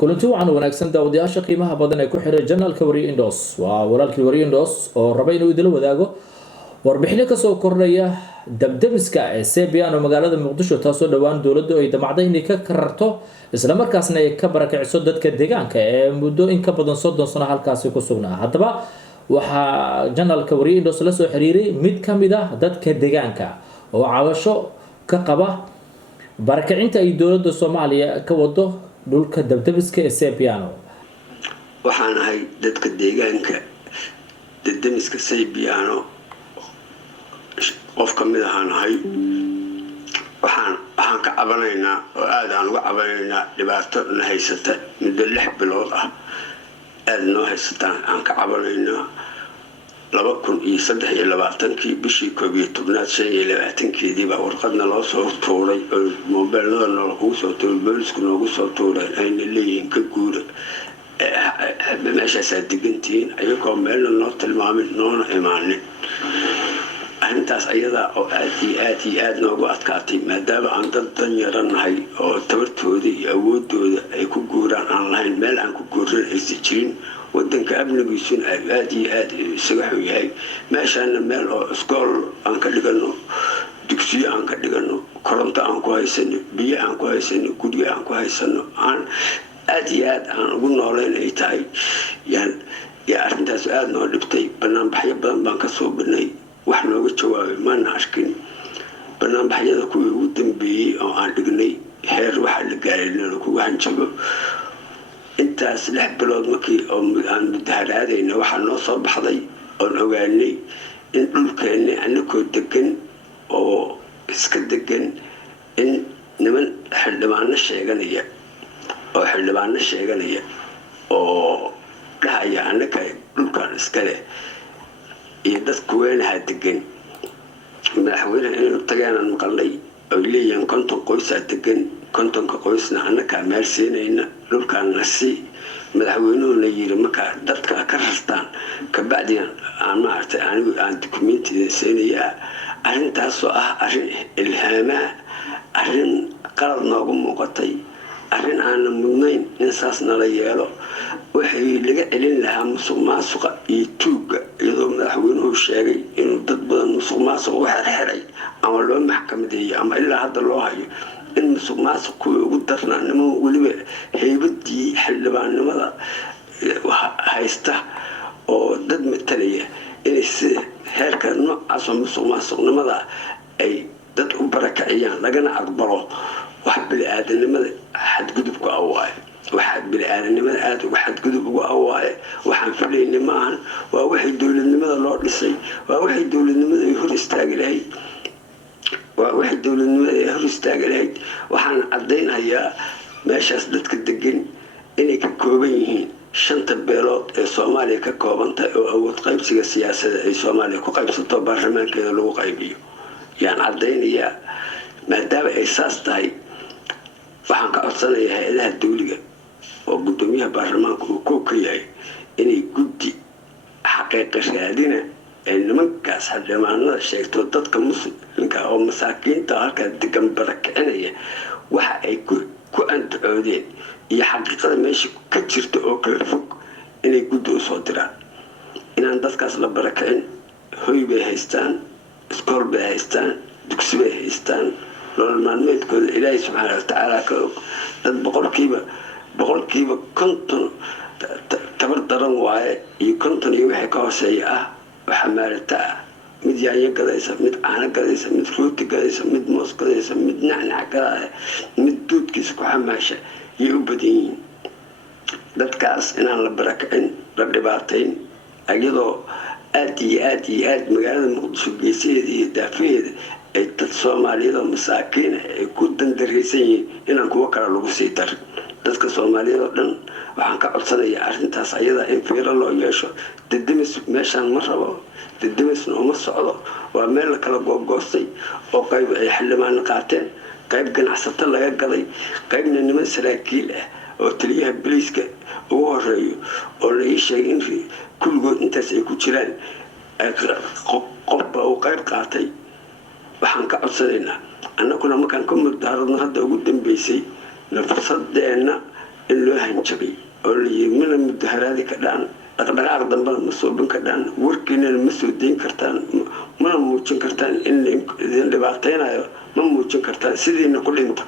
kulanti wacan wanaagsan daawadayaasha qiimaha badan ee ku xiray janaalka Warrior Indos waa walaalkii Warrior Indos oo raba inuu idil wadaago warbixino ka soo kordhaya dabdamiska ee Sebiano magaalada Muqdisho taasoo dhawaan dawladdu ay damacday inay ka kararto isla markaasna ay ka barakiciso dadka deegaanka ee muddo in ka badan 30 sano halkaas ku sugnaa hadaba waxa janaalka Warrior Indos la soo xiriiray mid kamid ah dadka deegaanka oo caawasho ka qaba barakicinta ay dawladda Soomaaliya ka wado dhulka dabdamiska ee Sebiano waxaan ahay dadka deegaanka dabdamiska Sebiano qof kamid ahay waxaan ka cabanaynaa oo aad aan uga cabanaynaa dhibaato la haysata muddo 6 bilood ah aad noo haysataan aan ka cabanaynaa 2023 bishii 11 baa warqadna loo soo tuuray oo mobilada lagu soo tuuray booliisku noogu soo tuuray ayna leeyihiin ka guura meeshaas degantiin ayagoo meelna noo tilmaamin noona imaanin arintaas ayada oo aad noogu adkaatay maadaama aan dad dan yaranahay oo tabartooda iyo awoodooda ay ku guuraan aan lahayn meel aan ku guuran aysan jirin wadanka amnigiisuna aad isaga xun yahay meeshaana meel oo iskool aan ka dhigano dugsiyo aan ka dhigano koronto aan ku haysano biyo aan ku haysano guriga aan ku haysano aan aad aan ugu nooleen ay tahay ya arintaas aad noo dhibtay banaanbaxyo badan baan ka soo banay wax looga jawaabay maana arkin banaanbaxyada kuwii ugu dambeeyay oo aan dhignay heer waxa la gaaray inuu ku hanjabo intaas 6 bilood markii oo aan mudaharaadayna waxa noo soo baxday oo ogaanay in dhulkeena anakoo degan oo iska degan in niman xildhibaano sheeganaya oo dhahaya anaka dhulkan iska leh iyo dadku weynaha degan madaxweynaha inuu tagaanaan maqalnay oo leeyahay konton qoys degan kontonka qoysna anaka meel siinayna dhulkan nasi madaxweynuhu la yiri marka dadka ka rastaan ka bacdina aan maartay anigu aan documentida siinaya arintaas oo ah arin ilhaama arin qalad noogu muuqatay arin aan mudnayn in saasna la yeelo wixii laga celin lahaa musuqmaasuqa iyo tuuga iyadoo madaxweynuhu sheegay inuu dad badan musuqmaasuq wax xiray ama loo maxkamadeeyay ama ilaa hadda loo hayo in musuqmaasuq ugu darnaanimo waliba heybadii xildhibaannimada haysta oo dad matalaya inay si heerka noocaas oo musuqmaasuqnimada ay dad u barakiciyaan lagana aqbalo wax bini'aadanimada xadgudubku awaaye waxa bini'aadanimada aad uga xadgudub ugu awaaye waxaan filaynay maahan waa wixii dawladnimada loo dhisay waa wixii dawladnimada ay hor istaagi lahayd waxaan cadaynayaa meeshaas dadka degan inay ka kooban yihiin 5 beelood ee Soomaaliya ka koobantay oo awood qaybsiga siyaasadda ay Soomaaliya ku qaybsato baarlamaankeeda lagu qaybiyo yaan cadaynayaa maadaama ay saas tahay waxaan ka codsanayaa hay'adaha dawliga oo gudoomiyaha baarlamaanka uu ka yahay inay guddi xaqiiqo raadina ay nimankaas xildhibaanada sheegto dadka muslimka oo masaakiinta halka degan barakicinaya waxa ay ku andacoodeen iyo xaqiiqada meesha ka jirta oo kala fog inay guddi u soo diraan inaan dadkaas la barakicin hoy bay haystaan iskool bay haystaan dugsi bay haystaan nolol maalmeedkooda ilaahay subxaanahu wa tacaala ka og dad boqolkiiba 50 tabar daran waaye iyo 50 iyo wixii ka hooseeya ah waxa maarata mid yaanyo gadaysa mid caano gadaysa mid rooti gadaysa mid moos gadaysa mid nacnac gadaya mid duudkiisa ku xamaasha iyo u badan yihiin dadkaas inaan la barakicin la dhibaatayn ayadoo aad magaalada Muqdisho geesaheeda iyo daafaheeda ay dad Soomaaliyeed oo masaakiin ay ku dandareysan yihiin inaan kuwa kale lagu sii darin dadka Soomaaliyeed oo dhan waxaan ka codsanayaa arintaas ayada in fiiro loo yeesho dadamis meeshaan ma rabo dadamisna uma socdo waa meel kala googoostay oo qayb ay xildhibaan qaateen qayb ganacsato laga gaday qaybna niman saraakiil ah oo taliyaha booliiska ugu horeeyo oo la sheegay in kulligood intaas ay ku jiraan qofba uu qayb qaatay waxaan ka codsanaynaa annaguna markaan ka mudaharaadno hadda ugu dambeysay nafsadeena in loo hanjabay oo la yiri mana mudaharaadi ka dhaan dhaqdhaqaaq dambana ma soobin ka dhaan warkiinana ma soo deyn kartaan mana muujin kartaan in idin dhibaataynayo ma muujin kartaan sidiina ku dhinta